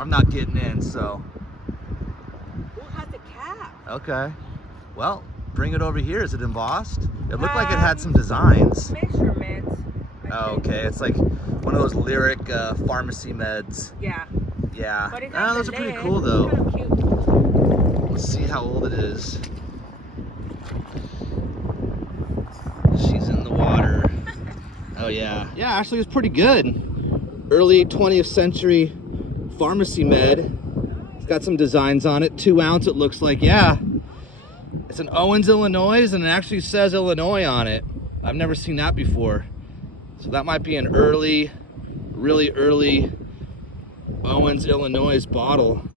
I'm not getting in, so. Who has the cap? Okay. Well, bring it over here. Is it embossed? It looked like it had some designs. Measurements. Oh, okay. It's like one of those lyric pharmacy meds. Yeah. Yeah. But it Those are pretty cool, though. Kind of cute. Let's see how old it is. She's in the water. Oh, yeah. Yeah, actually, it's pretty good. Early 20th century pharmacy med. It's got some designs on it. 2 ounce, it looks like. Yeah. It's in Owens, Illinois, and it actually says Illinois on it. I've never seen that before. So that might be an early, really early Owens, Illinois bottle.